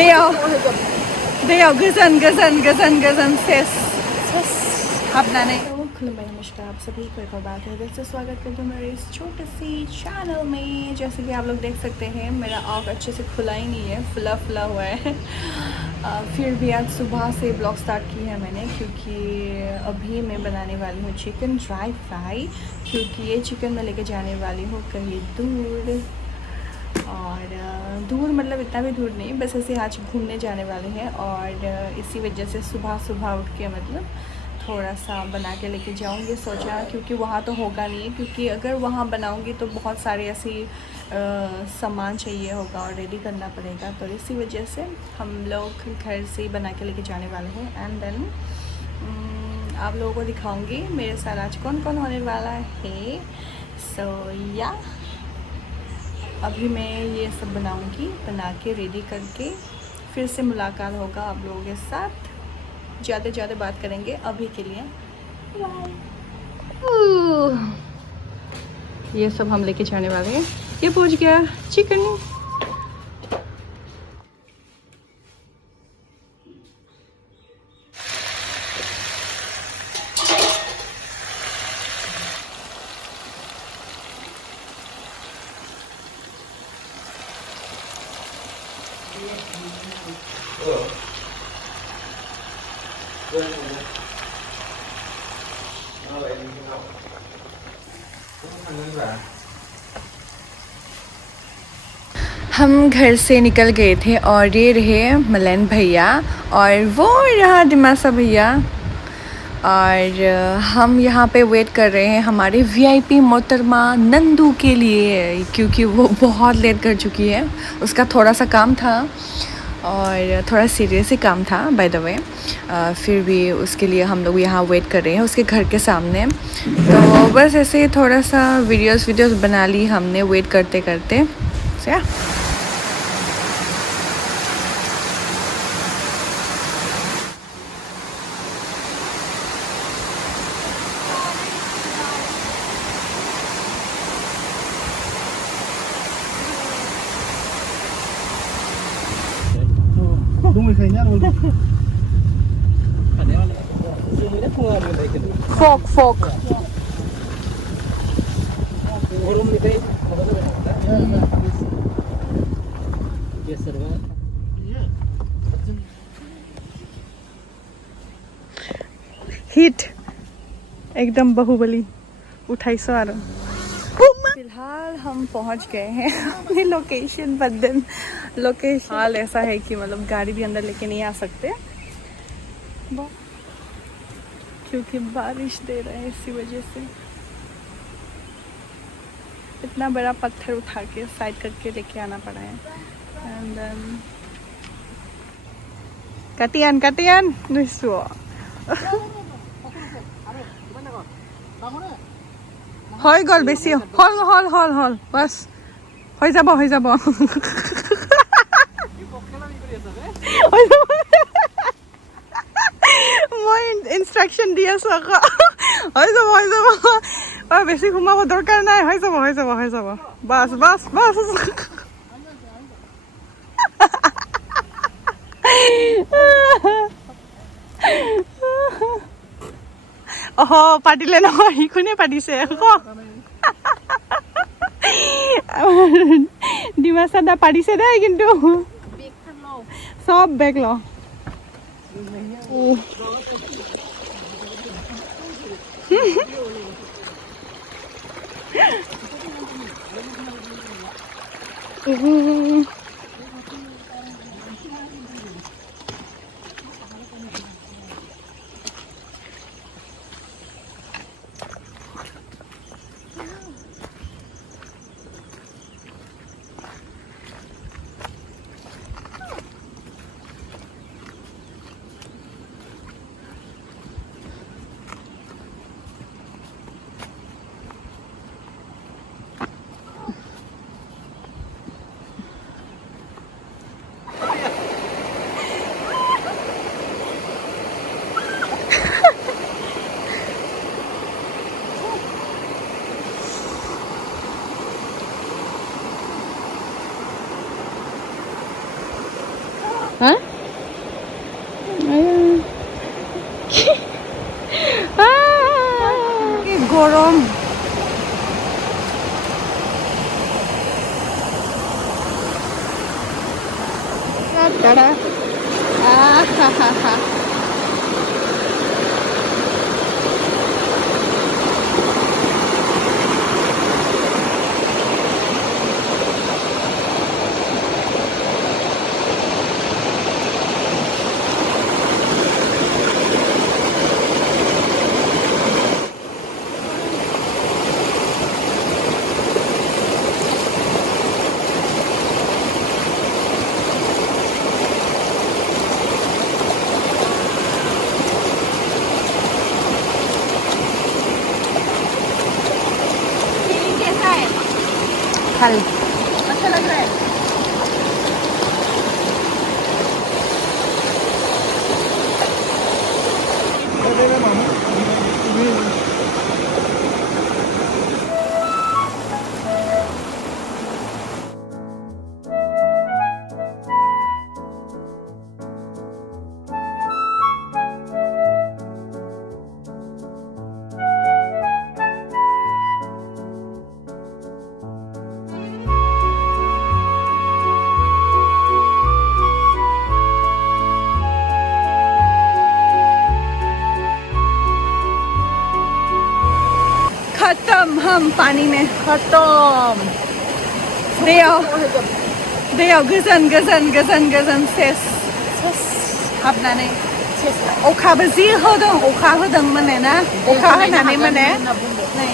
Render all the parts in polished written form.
दैयाव गोजोन गोजोन गोजोन गोजोन सेस हाबनानै खुलुमबाय नमस्कार आप सभी को एक और बार फिर से स्वागत करती हूँ मेरे इस छोटे सी चैनल में। जैसे कि आप लोग देख सकते हैं मेरा आँख अच्छे से खुला ही नहीं है, फुला हुआ है। फिर भी आज सुबह से ब्लॉग स्टार्ट की है मैंने, क्योंकि अभी मैं बनाने वाली हूँ चिकन ड्राई फ्राई। क्योंकि ये चिकन मैं लेके जाने वाली हूँ कहीं दूर, और दूर मतलब इतना भी दूर नहीं, बस ऐसे आज घूमने जाने वाले हैं। और इसी वजह से सुबह उठ के मतलब थोड़ा सा बना के लेके जाऊंगी सोचा, क्योंकि वहाँ तो होगा नहीं, क्योंकि अगर वहाँ बनाऊंगी तो बहुत सारे ऐसी सामान चाहिए होगा और रेडी करना पड़ेगा। तो इसी वजह से हम लोग घर से ही बना के लेके जाने वाले हैं। एंड देन आप लोगों को दिखाऊंगी मेरे साथ आज कौन कौन होने वाला है। सो या अभी मैं ये सब बनाऊंगी, बना के रेडी करके फिर से मुलाकात होगा आप लोगों के साथ। ज़्यादा बात करेंगे, अभी के लिए बाय। ये सब हम लेके जाने वाले हैं। ये पहुंच गया चिकन। हम घर से निकल गए थे और ये रहे मलन भैया और वो रहा दिमासा भैया। और हम यहाँ पे वेट कर रहे हैं हमारे वीआईपी मोहतरमा नंदू के लिए, क्योंकि वो बहुत लेट कर चुकी है। उसका थोड़ा सा काम था और थोड़ा सीरियस ही काम था बाय द वे। फिर भी उसके लिए हम लोग यहाँ वेट कर रहे हैं उसके घर के सामने। तो बस ऐसे थोड़ा सा वीडियोस बना ली हमने वेट करते करते। सो फोक हिट एकदम बाहुबली 2800 आ रहा। फिलहाल हम पहुंच गए हैं अपनी लोकेशन। बदन लोकेशन हाल ऐसा है कि मतलब गाड़ी भी अंदर लेके नहीं आ सकते, क्योंकि बारिश दे रहा है। इसी वजह से इतना बड़ा पत्थर उठा के साइड करके लेके आना पड़ा है। एंड देन कटियान नुसुआ হৈ গ'ল বেছি হল বাস হৈ যাব মই ইনষ্ট্ৰাকশ্যন দি আছো আকৌ। হৈ যাব বেছি ঘুমাব দৰকাৰ নাই। হৈ যাব বাস পাতিলে নহয়, সিখনে পাতিছে আকৌ। ডিমাচা দা পাতিছে দেই, কিন্তু চব বেগ ল। हाँ কি গরম टाटा कैसा है खाली अच्छा लग रहा है खत्म हम पानी में खत्म दैयाव गोजोन सेस हाबनानै अखाबो जि होदों अखा होदों माने ना अखा होनानै माने नै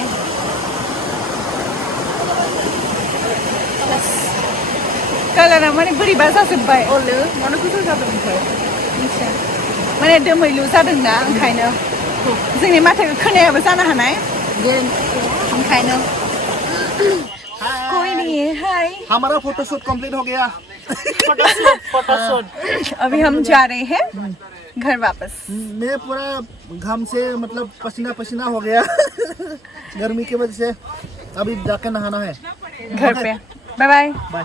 कालारा माने बोरैबा जाजोब्बाय मानो गोजा जादों ओमफ्राय माने दोमैलु जादोंना ओंखायनो जोंनि माथोखौ खोनायाबो जानो हानाय ओंखायनो कोई नहीं है हाय हमारा फोटोशूट कंप्लीट हो गया। फोटोशूट अभी हम जा रहे हैं घर वापस। मैं पूरा घाम से मतलब पसीना पसीना हो गया गर्मी की वजह से। अभी जाके नहाना है घर पे। Bye bye bye.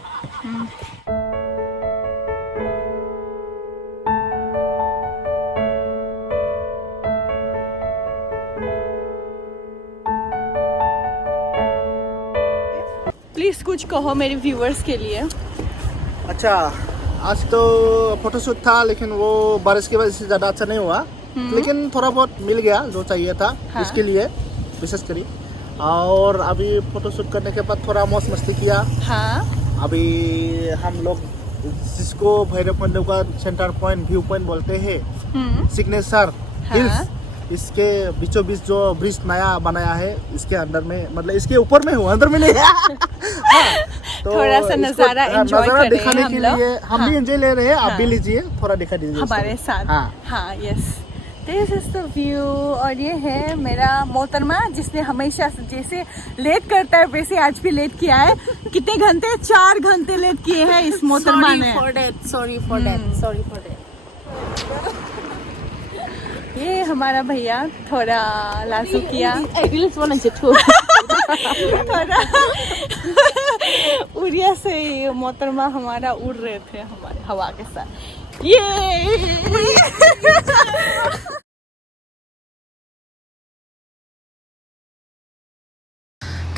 प्लीज कुछ कहो मेरे व्यूअर्स के लिए। अच्छा आज तो फोटोशूट था लेकिन वो बारिश की वजह से ज़्यादा अच्छा नहीं हुआ, लेकिन थोड़ा बहुत मिल गया जो चाहिए था। हाँ। इसके लिए विशेष करी। और अभी फोटोशूट करने के बाद थोड़ा मौज मस्ती किया। हाँ। अभी हम लोग जिसको भैरव मंडल का सेंटर पॉइंट व्यू पॉइंट बोलते हैं सिग्नेचर हिल्स। हाँ। इसके बीचों बीच जो ब्रिज नया बनाया है इसके अंदर में, मतलब इसके ऊपर में हूँ, अंदर में नहीं है। हाँ, तो थोड़ा सा नजारा एंजॉय कर रहे हैं हम लोग। हम भी एंजॉय ले रहे हैं। आप भी लीजिए, थोड़ा दिखा दीजिए हमारे साथ। हाँ yes, this is the view. और ये है मेरा मोहतरमा जिसने हमेशा जैसे लेट करता है वैसे आज भी लेट किया है। कितने घंटे? 4 घंटे लेट किए हैं इस मोहतरमा ने। Sorry for that. ये हमारा भैया थोड़ा लाजू किया। थोड़ा उड़िया से मोहतरमा हमारा उड़ रहे थे हमारे हवा के साथ। ये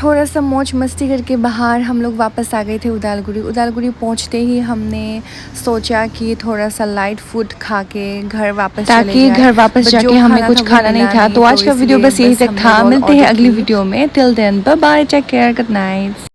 थोड़ा सा मौज मस्ती करके बाहर हम लोग वापस आ गए थे उदालगुड़ी पहुंचते ही हमने सोचा कि थोड़ा सा लाइट फूड खा के घर वापस ताकि घर वापस जाके हमें कुछ खाना नहीं था। तो आज का वीडियो बस यही तक था। मिलते हैं अगली वीडियो में। Till then bye bye, take care, good night.